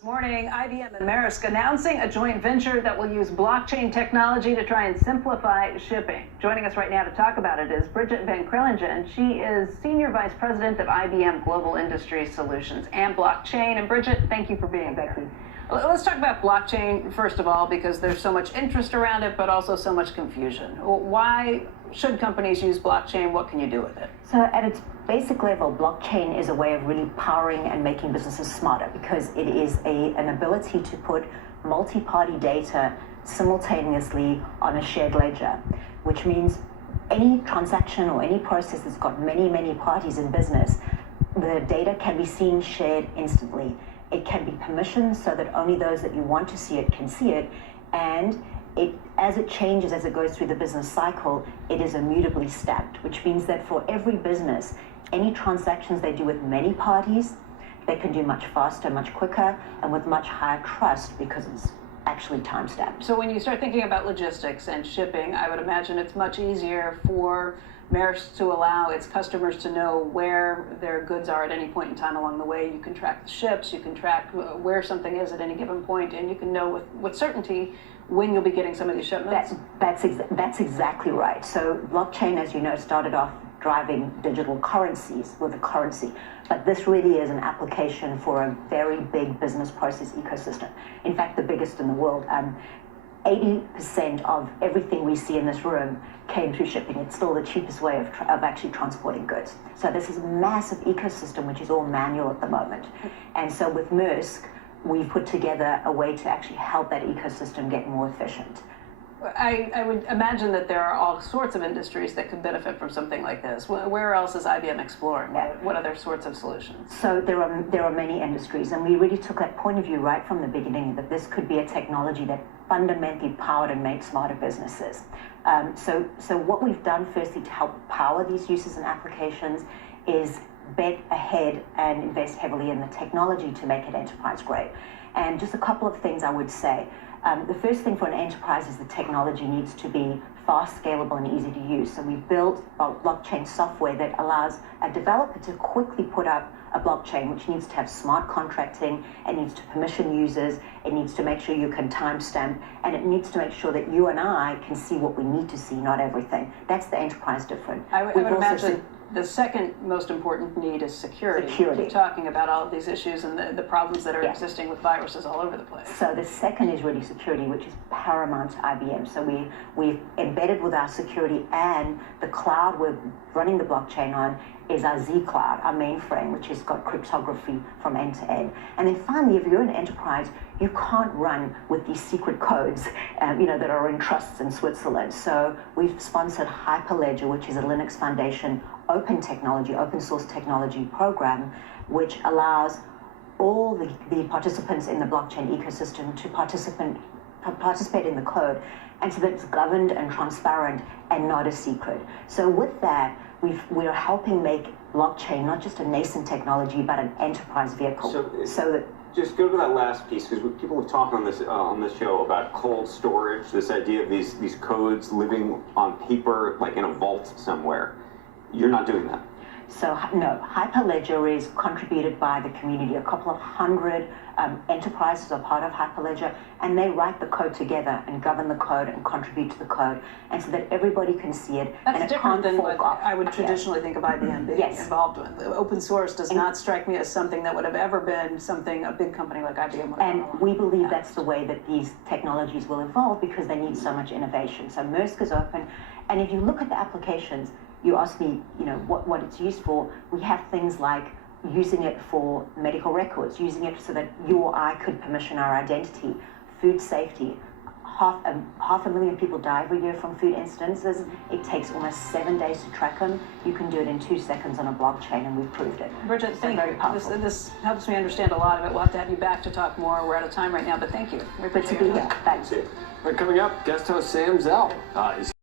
This morning, IBM and Maersk announcing a joint venture that will use blockchain technology to try and simplify shipping. Joining us right now to talk about it is Bridget Van Krellingen. She is Senior Vice President of IBM Global Industry Solutions and Blockchain. And Bridget, thank you for being here. Let's talk about blockchain first of all, because there's so much interest around it, but also so much confusion. Why should companies use blockchain? What can you do with it? So at its basic level, blockchain is a way of really powering and making businesses smarter, because it is an ability to put multi-party data simultaneously on a shared ledger, which means any transaction or any process that's got many parties in business, the data can be seen, shared instantly. It can be permissioned so that only those that you want to see it can see it, and as it changes, as it goes through the business cycle, it is immutably stamped, which means that for every business, any transactions they do with many parties, they can do much faster, much quicker, and with much higher trust because it's actually time-stamped. So when you start thinking about logistics and shipping, I would imagine it's much easier for Maersk to allow its customers to know where their goods are at any point in time along the way. You can track the ships, you can track where something is at any given point, and you can know with certainty when you'll be getting some of these shipments. That's exactly right. So blockchain, as you know, started off driving digital currencies with a currency, but this really is an application for a very big business process ecosystem. In fact, the biggest in the world. 80% of everything we see in this room came through shipping. It's still the cheapest way of actually transporting goods. So this is a massive ecosystem which is all manual at the moment. And so with Maersk, we've put together a way to actually help that ecosystem get more efficient. I would imagine that there are all sorts of industries that could benefit from something like this. Where else is IBM exploring? What other sorts of solutions? So there are many industries, and we really took that point of view right from the beginning, that this could be a technology that fundamentally powered and made smarter businesses. So what we've done firstly to help power these uses and applications is bet ahead and invest heavily in the technology to make it enterprise grade. And just a couple of things I would say. The first thing for an enterprise is the technology needs to be fast, scalable, and easy to use. So we've built blockchain software that allows a developer to quickly put up a blockchain, which needs to have smart contracting, it needs to permission users, it needs to make sure you can timestamp, and it needs to make sure that you and I can see what we need to see, not everything. That's the enterprise difference. I would imagine the second most important need is security. We keep talking about all of these issues and the problems that are existing with viruses all over the place. So the second is really security, which is paramount to IBM. So we've embedded with our security, and the cloud we're running the blockchain on is our Z Cloud, our mainframe, which has got cryptography from end to end. And then finally, if you're an enterprise, you can't run with these secret codes, that are in trusts in Switzerland. So we've sponsored Hyperledger, which is a Linux Foundation open source technology program, which allows all the participants in the blockchain ecosystem to participate in the code, and so that it's governed and transparent and not a secret. So with that, we are helping make blockchain not just a nascent technology, but an enterprise vehicle. So that just go to that last piece, because people have talked on this show about cold storage, this idea of these codes living on paper, like in a vault somewhere. You're not doing that. So no, Hyperledger is contributed by the community. A couple of hundred enterprises are part of Hyperledger, and they write the code together and govern the code and contribute to the code, and so that everybody can see it. That's and different than what I would traditionally think of IBM being involved with. Open source does not strike me as something that would have ever been something a big company like IBM would have. And we believe that's the way that these technologies will evolve, because they need so much innovation. So Maersk is open, and if you look at the applications, you asked me, what it's used for. We have things like using it for medical records, using it so that you or I could permission our identity, food safety. Half a million people die every year from food incidences. It takes almost 7 days to track them. You can do it in 2 seconds on a blockchain, and we've proved it. Bridget, thank you. This helps me understand a lot of it. We'll have to have you back to talk more. We're out of time right now, but thank you. Good to be here. Thanks. Coming up, guest host Sam Zell is